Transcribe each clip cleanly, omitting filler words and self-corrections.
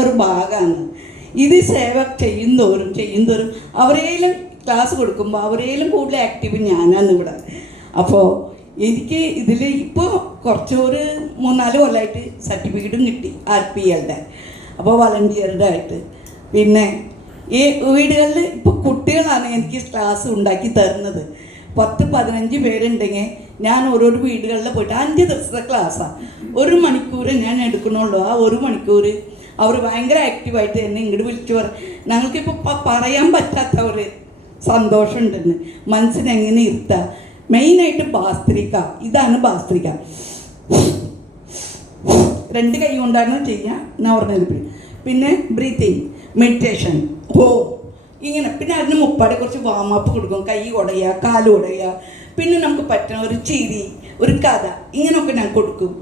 ഒരു ഭാഗമാണ് ഇത്. സേവ ചെയ്യുന്തോറും അവരേലും ക്ലാസ് കൊടുക്കുമ്പോൾ അവരേലും കൂടുതൽ ആക്റ്റീവ് ഞാനാണ് ഇവിടെ. അപ്പോൾ എനിക്ക് ഇതിൽ ഇപ്പോൾ കുറച്ച് ഒരു 3-4 കൊല്ലമായിട്ട് സർട്ടിഫിക്കറ്റും കിട്ടി RPLയുടെ, അപ്പോൾ വളണ്ടിയറുടെ ആയിട്ട്. പിന്നെ ഈ വീടുകളിൽ ഇപ്പോൾ കുട്ടികളാണ് എനിക്ക് ക്ലാസ് ഉണ്ടാക്കി തരുന്നത്. 10-15 പേരുണ്ടെങ്കിൽ ഞാൻ ഓരോരോ വീടുകളിൽ പോയിട്ട് 5 ദിവസത്തെ ക്ലാസ്സാണ്. 1 മണിക്കൂർ ഞാൻ എടുക്കണുള്ളൂ. ആ 1 മണിക്കൂർ അവർ ഭയങ്കര ആക്റ്റീവായിട്ട് എന്നെ ഇങ്ങോട്ട് വിളിച്ചു ഞങ്ങൾക്കിപ്പോൾ പറയാൻ പറ്റാത്ത ഒരു സന്തോഷമുണ്ടെന്ന്. മനസ്സിനെങ്ങനെ ഇരുത്താം. മെയിനായിട്ട് ഭാസ്ത്രിക, ഇതാണ് ഭാസ്ത്രിക. 2 കൈ കൊണ്ടാണ് ചെയ്യുക ഞാൻ പറഞ്ഞത്. പിന്നെ ബ്രീത്തിങ്, മെഡിറ്റേഷൻ, ഇങ്ങനെ. പിന്നെ അതിന് മുപ്പാടെ കുറച്ച് വാമപ്പ് കൊടുക്കും. കൈ ഉടയുക, കാല് ഉടയുക, പിന്നെ നമുക്ക് പറ്റുന്ന ഒരു ചിരി, ഒരു കഥ, ഇങ്ങനെയൊക്കെ ഞാൻ കൊടുക്കും.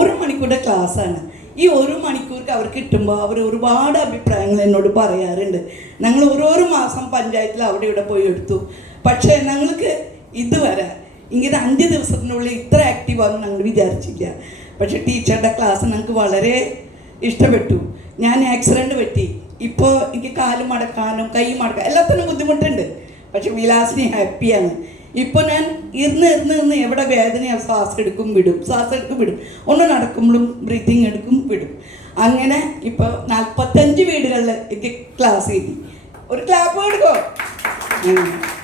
1 മണിക്കൂറുടെ ക്ലാസ്സാണ്. ഈ 1 മണിക്കൂർക്ക് അവർ കിട്ടുമ്പോൾ അവർ ഒരുപാട് അഭിപ്രായങ്ങൾ എന്നോട് പറയാറുണ്ട്. ഞങ്ങൾ ഓരോരോ മാസം പഞ്ചായത്തിൽ അവിടെ ഇവിടെ പോയി എടുത്തു. പക്ഷേ ഞങ്ങൾക്ക് ഇതുവരെ ഇങ്ങനെ 5 ദിവസത്തിനുള്ളിൽ ഇത്ര ആക്റ്റീവാകും ഞങ്ങൾ വിചാരിച്ചില്ല. പക്ഷേ ടീച്ചറുടെ ക്ലാസ് ഞങ്ങൾക്ക് വളരെ ഇഷ്ടപ്പെട്ടു. ഞാൻ ആക്സിഡൻറ്റ് പറ്റി. ഇപ്പോൾ എനിക്ക് കാല് മടക്കാനും കൈ മടക്കാനും എല്ലാത്തിനും ബുദ്ധിമുട്ടുണ്ട്. പക്ഷെ വിലാസിനി ഹാപ്പിയാണ്. ഇപ്പോൾ ഞാൻ ഇരുന്ന് എവിടെ വേദനയാണ് ശ്വാസം എടുക്കും വിടും. ഒന്ന് നടക്കുമ്പോഴും ബ്രീത്തിങ് എടുക്കും വിടും. അങ്ങനെ ഇപ്പോൾ 45 വീടുകളിൽ എനിക്ക് ക്ലാസ് കിട്ടി. ഒരു ക്ലാപ്പ് കൊടുക്കോ.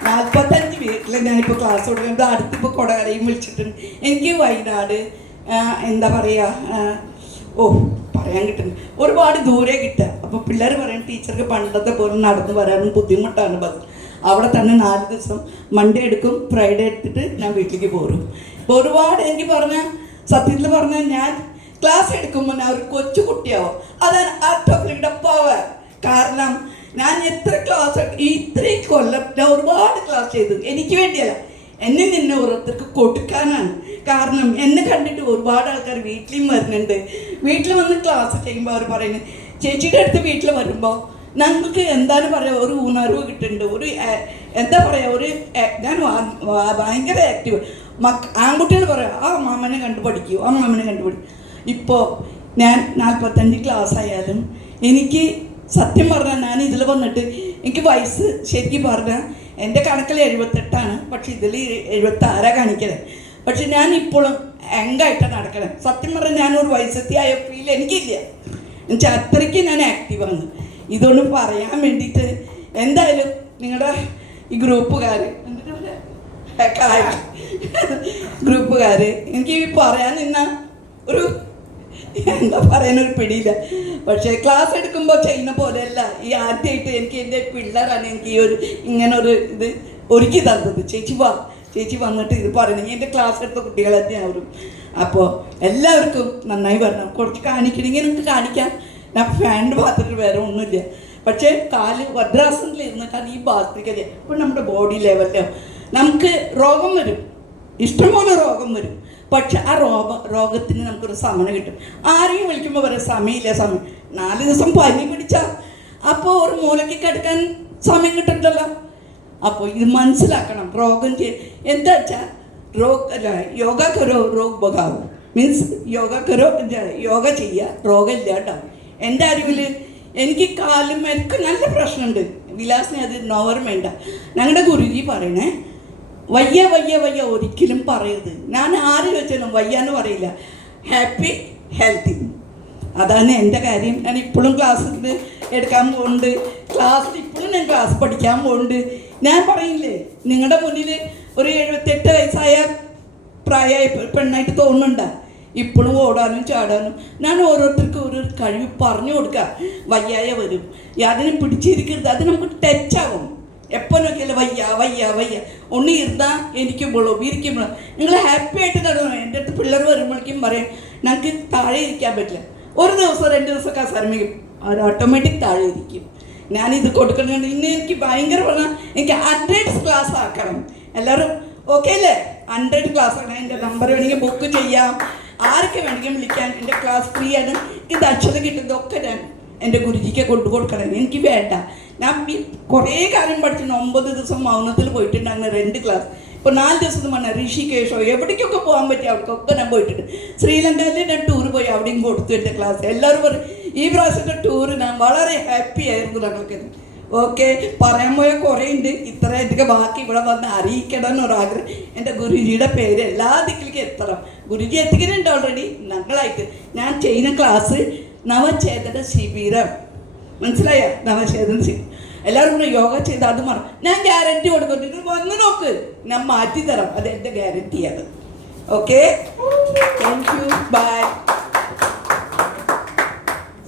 45 വീട്ടിൽ ഞാനിപ്പോൾ ക്ലാസ് കൊടുക്കുന്നത്. അടുത്തിപ്പോൾ കൊടകരയും വിളിച്ചിട്ടുണ്ട്. എനിക്ക് വയനാട് എന്താ പറയുക, പറയാൻ കിട്ടുന്നു, ഒരുപാട് ദൂരെ കിട്ടുക. അപ്പോൾ പിള്ളേർ പറയും ടീച്ചർക്ക് പണ്ടത്തെ പോലെ നടന്ന് വരാനും ബുദ്ധിമുട്ടാണ് ബസ്. അവിടെ തന്നെ 4 ദിവസം മൺഡേ എടുക്കും, ഫ്രൈഡേ എടുത്തിട്ട് ഞാൻ വീട്ടിലേക്ക് പോരും. ഇപ്പോൾ ഒരുപാട് എനിക്ക് പറഞ്ഞാൽ സത്യത്തിൽ പറഞ്ഞാൽ ഞാൻ ക്ലാസ് എടുക്കുമ്പോൾ ഞാൻ ഒരു കൊച്ചു കുട്ടിയാവും. അതാണ് ആർട്ട് ഓഫ് ലിവിംഗ് പവർ. കാരണം ഞാൻ എത്ര ക്ലാസ് ഇത്രയും കൊല്ലം ഞാൻ ഒരുപാട് ക്ലാസ് ചെയ്തു. എനിക്ക് വേണ്ടിയല്ല, എന്നെ നിന്നെ ഓരോരുത്തർക്ക് കൊടുക്കാനാണ്. കാരണം എന്നെ കണ്ടിട്ട് ഒരുപാട് ആൾക്കാർ വീട്ടിലും വരുന്നുണ്ട്. വീട്ടിൽ വന്ന് ക്ലാസ് ചെയ്യുമ്പോൾ അവർ പറയുന്നത് ചേച്ചിയുടെ അടുത്ത് വീട്ടിൽ വരുമ്പോൾ ഞങ്ങൾക്ക് എന്താണ് പറയുക, ഒരു ഉണർവ് കിട്ടുന്നുണ്ട്. ഒരു എന്താ പറയുക, ഞാൻ ഭയങ്കര ആക്റ്റീവ്. ആൺകുട്ടികൾ പറയാം ആ മാമനെ കണ്ടുപഠിക്കൂ. ഇപ്പോൾ ഞാൻ 45 ക്ലാസ് ആയാലും എനിക്ക് സത്യം പറഞ്ഞാൽ ഞാൻ ഇതിൽ വന്നിട്ട് എനിക്ക് വയസ്സ് ശരിക്കും പറഞ്ഞാൽ എൻ്റെ കണക്കിൽ 78ആണ്. പക്ഷെ ഇതിൽ 76 കാണിക്കണത്. പക്ഷെ ഞാൻ ഇപ്പോഴും യങ്ങായിട്ടാണ് നടക്കണത്. സത്യം പറഞ്ഞാൽ ഞാനൊരു വയസ്സെത്തിയായ ഫീൽ എനിക്കില്ല. എന്നുവെച്ചാൽ അത്രയ്ക്ക് ഞാൻ ആക്റ്റീവാണ്. ഇതുകൊണ്ട് പറയാൻ വേണ്ടിയിട്ട് എന്തായാലും നിങ്ങളുടെ ഈ ഗ്രൂപ്പുകാർ എനിക്ക് പറയാൻ നിന്ന ഒരു എന്താ പറയാനൊരു പിടിയില്ല. പക്ഷേ ക്ലാസ് എടുക്കുമ്പോൾ ചെയ്യുന്ന പോലെയല്ല. ഈ ആദ്യമായിട്ട് എനിക്ക് എൻ്റെ പിള്ളേരാണ് എനിക്ക് ഈ ഇങ്ങനൊരു ഇത് ഒരുക്കി തന്നത്. ചേച്ചി വന്നിട്ട് ഇത് പറയണമെങ്കിൽ എൻ്റെ ക്ലാസ് എടുത്ത കുട്ടികൾ തന്നെയാവും. അപ്പോൾ എല്ലാവർക്കും നന്നായി വരണം. കുറച്ച് കാണിക്കണമെങ്കിൽ നമുക്ക് കാണിക്കാം. ഞാൻ ഫാനിൻ്റെ ഭാഗത്തിട്ട് വേറെ ഒന്നുമില്ല. പക്ഷേ കാല് വജ്രാസനത്തിൽ ഇരുന്നിട്ടാണ് ഈ ഭാഗത്തേക്ക്. ഇപ്പോൾ നമ്മുടെ ബോഡി ലെവലിലോ നമുക്ക് രോഗം വരും, ഇഷ്ടംപോലെ രോഗം വരും. പക്ഷെ ആ രോഗത്തിന് നമുക്കൊരു സമയം കിട്ടും. ആരെയും വിളിക്കുമ്പോൾ പറയാം സമയമില്ല. 4 ദിവസം പനി പിടിച്ചാൽ അപ്പോൾ ഒരു മൂലയ്ക്ക് കിടക്കാൻ സമയം കിട്ടുന്നുണ്ടല്ലോ. അപ്പോൾ ഇത് മനസ്സിലാക്കണം. രോഗം എന്താ വെച്ചാൽ യോഗ കരോ രോഗ് ഭഗാവും. മീൻസ് യോഗ ചെയ്യുക, രോഗം ഇല്ലാണ്ടാവും. എൻ്റെ അറിവിൽ എനിക്ക് കാലുമേൽക്ക് നല്ല പ്രശ്നമുണ്ട്. വിലാസിനെ അത് നോർമേണ്ട. ഞങ്ങളുടെ ഗുരുജി പറയണേ വയ്യ ഒരിക്കലും പറയരുത്. ഞാൻ ആര് ചോദിച്ചാലും വയ്യാന്ന് പറയില്ല. ഹാപ്പി ഹെൽത്തി, അതാണ് എൻ്റെ കാര്യം. ഞാൻ ഇപ്പോഴും ക്ലാസ്സിൽ എടുക്കാൻ പോകുന്നുണ്ട്. ഇപ്പോഴും ഞാൻ ക്ലാസ് പഠിക്കാൻ പോകുന്നുണ്ട്. ഞാൻ പറയില്ലേ നിങ്ങളുടെ മുന്നിൽ ഒരു 78 വയസ്സായ പ്രായമായ പെണ്ണായിട്ട് തോന്നുന്നുണ്ടോ? ഇപ്പോഴും ഓടാനും ചാടാനും ഞാൻ ഓരോരുത്തർക്കും ഒരു കഴിവ് പറഞ്ഞു കൊടുക്കുക. വയ്യായ വരും, അതിനെ പിടിച്ചിരിക്കരുത്. അത് നമുക്ക് ടച്ചാകും. എപ്പോൾ നോക്കിയാലും വയ്യ ഒന്ന് ഇരുന്നാൽ എനിക്കുമ്പോഴോ ഇരിക്കുമ്പോഴോ നിങ്ങൾ ഹാപ്പി ആയിട്ട് നടന്നു. എൻ്റെ അടുത്ത് പിള്ളേർ വരുമ്പോഴേക്കും പറയും ഞങ്ങൾക്ക് താഴെ ഇരിക്കാൻ പറ്റില്ല. ഒരു ദിവസം 2 ദിവസം കസരമിക്കും, അവർ ഓട്ടോമാറ്റിക് താഴെ ഇരിക്കും. ഞാനിത് കൊടുക്കുന്നുണ്ട്. ഇന്ന് എനിക്ക് ഭയങ്കര പറഞ്ഞാൽ എനിക്ക് 100 ക്ലാസ് ആക്കണം. എല്ലാവരും ഓക്കെ അല്ലേ? 100 ക്ലാസ് ആണ്. എൻ്റെ നമ്പർ വേണമെങ്കിൽ ബുക്ക് ചെയ്യാം, ആർക്ക് വേണമെങ്കിലും വിളിക്കാൻ. എൻ്റെ ക്ലാസ് ഫ്രീ ആണ്. ഇത് അക്ഷത കിട്ടുന്നതൊക്കെ ഞാൻ എൻ്റെ ഗുരുജിക്ക് കൊടുക്കണം. എനിക്ക് വേണ്ട. ഞാൻ കുറേ കാര്യം പഠിച്ചു. 9 ദിവസം മൗനത്തിൽ പോയിട്ടുണ്ടായിരുന്നു 2 ക്ലാസ്. ഇപ്പോൾ 4 ദിവസം പറഞ്ഞാൽ ഋഷികേശോ എവിടേക്കൊക്കെ പോകാൻ പറ്റി അവിടേക്കൊക്കെ ഞാൻ പോയിട്ടുണ്ട്. ശ്രീലങ്കയിൽ ഞാൻ ടൂർ പോയി, അവിടെയും കൊടുത്തു എൻ്റെ ക്ലാസ്. എല്ലാവരും പറയും ഈ പ്രാവശ്യത്തെ ടൂറ് ഞാൻ വളരെ ഹാപ്പി ആയിരുന്നു ഞങ്ങൾക്ക്. ഓക്കെ, പറയാൻ പോയ കുറേ ഉണ്ട്. ഇത്രയധികം ബാക്കി ഇവിടെ വന്ന് അറിയിക്കണം എന്നൊരാഗ്രഹം. എൻ്റെ ഗുരുജിയുടെ പേര് എല്ലാ ദിക്കിലേക്കും എത്തണം. ഗുരുജി എത്തിക്കുന്നുണ്ട് ഓൾറെഡി. ഞങ്ങളായിട്ട് ഞാൻ ചെയ്യുന്ന ക്ലാസ് നവചേതന ശിബിരം, മനസ്സിലായ? നവചേതന ശിബിരം എല്ലാവരും കൂടെ യോഗ ചെയ്ത് അത് മാറും. ഞാൻ ഗ്യാരണ്ടി കൊടുക്കും. നിങ്ങൾ വന്ന് നോക്ക്, ഞാൻ മാറ്റി തരാം. അത് എൻ്റെ ഗ്യാരണ്ടിയാണ്. Okay, thank you, by.